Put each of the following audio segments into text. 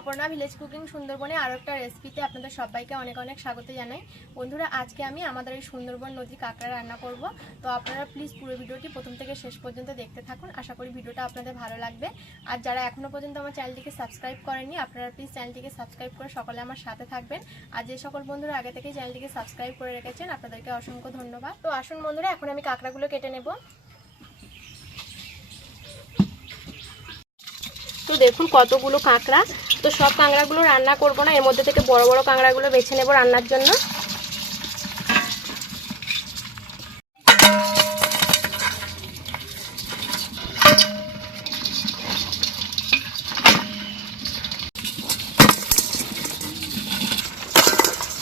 Aparna village cooking সুন্দরবনে আরও একটা রেসিপিতে আপনাদের সবাইকে অনেক অনেক স্বাগত জানাই। বন্ধুরা, আজকে আমি আমাদের এই সুন্দরবন নদী কাঁকড়া রান্না করব। তো আপনারা প্লিজ পুরো ভিডিওটি প্রথম থেকে শেষ পর্যন্ত দেখতে থাকুন। আশা করি ভিডিওটা আপনাদের ভালো লাগবে। আর যারা এখনও পর্যন্ত আমার চ্যানেলটিকে সাবস্ক্রাইব করেননি, আপনারা প্লিজ চ্যানেলটিকে সাবস্ক্রাইব করে সকলে আমার সাথে থাকবেন। আর যে সকল বন্ধুরা আগে থেকেই চ্যানেলটিকে সাবস্ক্রাইব করে রেখেছেন, আপনাদেরকে অসংখ্য ধন্যবাদ। তো আসুন বন্ধুরা, এখন আমি কাঁকড়াগুলো কেটে নেব। তো দেখুন কতগুলো কাঁকড়া। তো সব কাঁকড়াগুলো রান্না করব না, এর মধ্যে থেকে বড় বড় কাঁকড়াগুলো বেছে নেব রান্নার জন্য।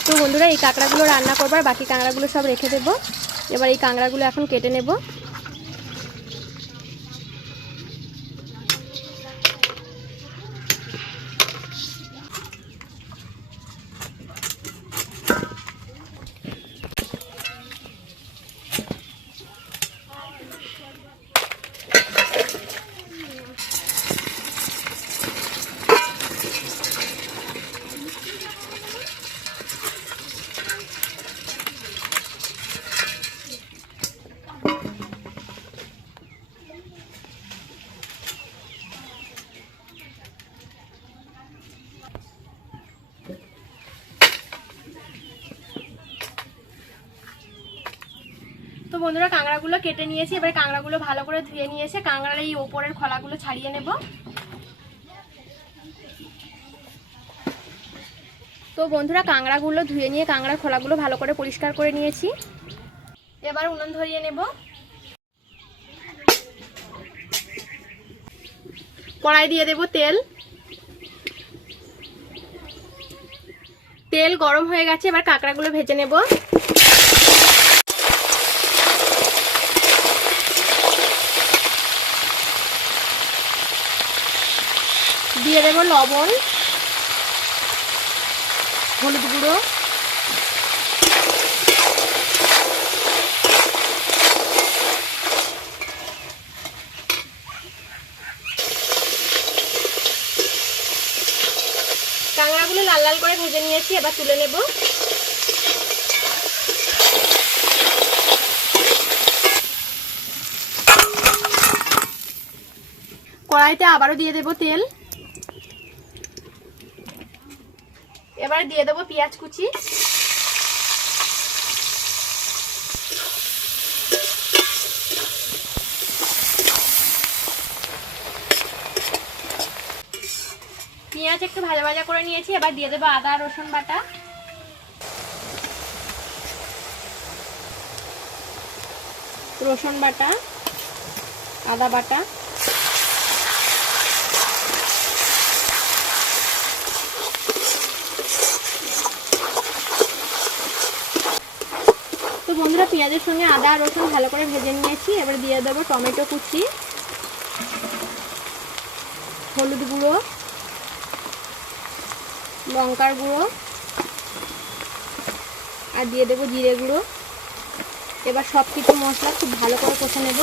তো বন্ধুরা, এই কাঁকড়াগুলো রান্না করবার বাকি কাঁকড়াগুলো সব রেখে দেব। এবার এই কাঁকড়াগুলো এখন কেটে নেব। তো বন্ধুরা, কাঁকড়াগুলো কেটে নিয়েছি। এবার কাঁকড়াগুলো ভালো করে ধুয়ে নিয়ে এসে কাঁকড়ার এই ওপরের খোলাগুলো ছাড়িয়ে নেব। তো বন্ধুরা, কাঁকড়াগুলো ধুয়ে নিয়ে কাঁকড়ার খোলাগুলো ভালো করে পরিষ্কার করে নিয়েছি। এবার উনুন ধরিয়ে নেব। কড়াই দিয়ে দেব তেল। তেল গরম হয়ে গেছে, এবার কাঁকড়াগুলো ভেজে নেব। দিয়ে দেব লবণ, হলুদ গুঁড়ো, কাঁকড়াগুলো লাল লাল করে ভেজে নিয়েছি, এবার তুলে নেব। কড়াইতে আবারও দিয়ে দেব তেল। এবার দিয়ে দেব পেঁয়াজ কুচি, পেঁয়াজ একটু ভাজা ভাজা করে নিয়েছি। এবার দিয়ে দেবো আদা রসুন বাটা, রসুন বাটা, আদা বাটা, তো বন্ধুরা, পেঁয়াজের সঙ্গে আদা রসুন ভালো করে ভেজে নিয়েছি। এবার দিয়ে দেবো টমেটো কুচি, হলুদ গুঁড়ো, লঙ্কার গুঁড়ো, আর দিয়ে দেবো জিরে গুঁড়ো। এবার সব কিছু মশলা খুব ভালো করে কষে নেব।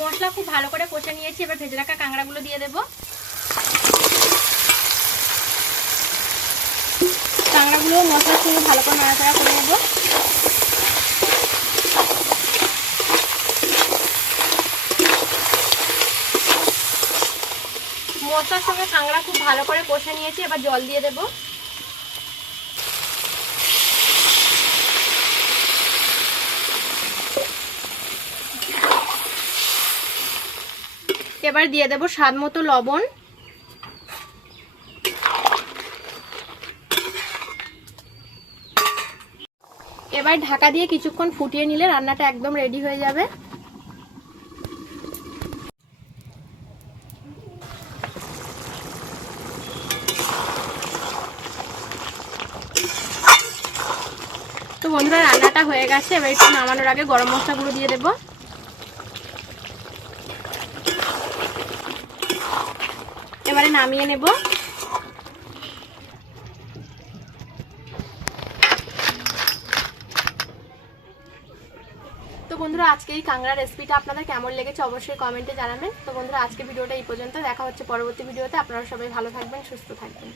মশলা খুব ভালো করে কষে নিয়েছি। এবার ভেজে রাখা কাঁকড়াগুলো দিয়ে দেব। কাঁকড়াগুলো মশলার সঙ্গে ভালো করে নাড়াচাড়া করে নেব। মশলার সঙ্গে কাঁকড়া খুব ভালো করে কষে নিয়েছি। এবার জল দিয়ে দেব। এবার দিয়ে দেব স্বাদ মতো লবণ। এবার ঢাকা দিয়ে কিছুক্ষণ ফুটিয়ে নিলে রান্নাটা একদম রেডি হয়ে যাবে। তো বন্ধুরা, রান্নাটা হয়ে গেছে। এবার একটু নামানোর আগে গরম মশলা গুঁড়ো দিয়ে দেব। এবারে নামিয়ে নেব। বন্ধুরা আজকে এই কাঁকড়া রেসিপিটা আপনাদের কেমন লেগেছে অবশ্যই কমেন্টে জানাবেন। তো বন্ধুরা আজকে ভিডিওটা এই পর্যন্ত, দেখা হচ্ছে পরবর্তী ভিডিওতে। আপনারা সবাই ভালো থাকবেন, সুস্থ থাকবেন।